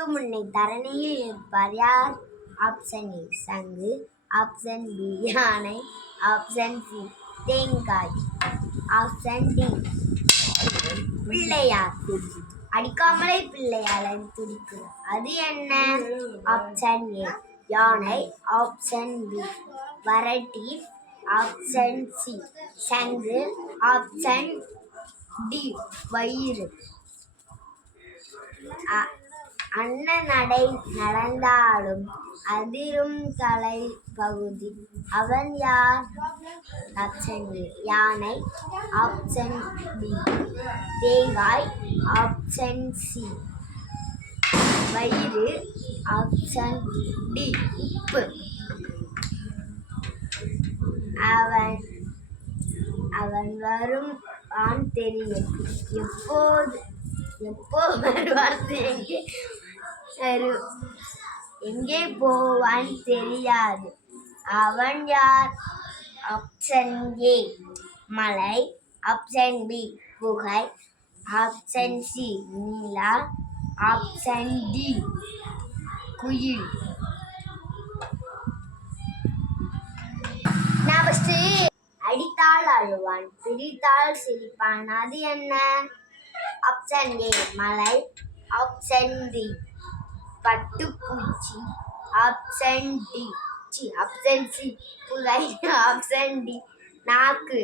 மலைக்கு முன்னே தரணியில் இருப்பார் யார்? ஆப்ஷன் ஏ சங்கு, ஆப்ஷன் பி யானை, ஆப்ஷன் சி தேங்காய், ஆப்ஷன் டி பிள்ளையார். அடிக்காமலே பிள்ளையார் துடிக்கும் அது என்ன? ஆப்ஷன் ஏ யானை, ஆப்ஷன் பி வரட்டி, ஆப்ஷன் சி சங்கு, ஆப்ஷன் டி வயிறு. அண்ணன் நடை நடந்தாலும் அதிரும் தலை பகுதி அவன் யார்? ஆப்ஷன் ஏ யானை, ஆப்ஷன் பி தேங்காய், ஆப்ஷன் சி வயிறு, ஆப்ஷன் டி உப்பு. அவன் அவன் வருவான் தெரியும், எப்போ வருவான், எங்கே போவான் தெரியாது, அவன் யார்? ஆப்ஷன் ஏ மலை, ஆப்ஷன் பி புகை, ஆப்ஷன் சி நீலா, ஆப்ஷன் டி குயில். அடித்தால் அழுவான், பிடித்தால் சிரிப்பான் அது என்ன? ஆப்ஷன் ஏ மலை, ஆப்ஷன் டி பட்டுப்பூச்சி, ஆப்ஷன் சி புகை, ஆப்ஷன் டி நாக்கு.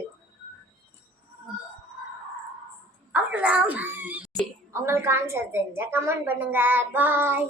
அவ்வளவுதான். உங்களுக்கு ஆன்சர் தெரிஞ்சா கமெண்ட் பண்ணுங்க. பாய்.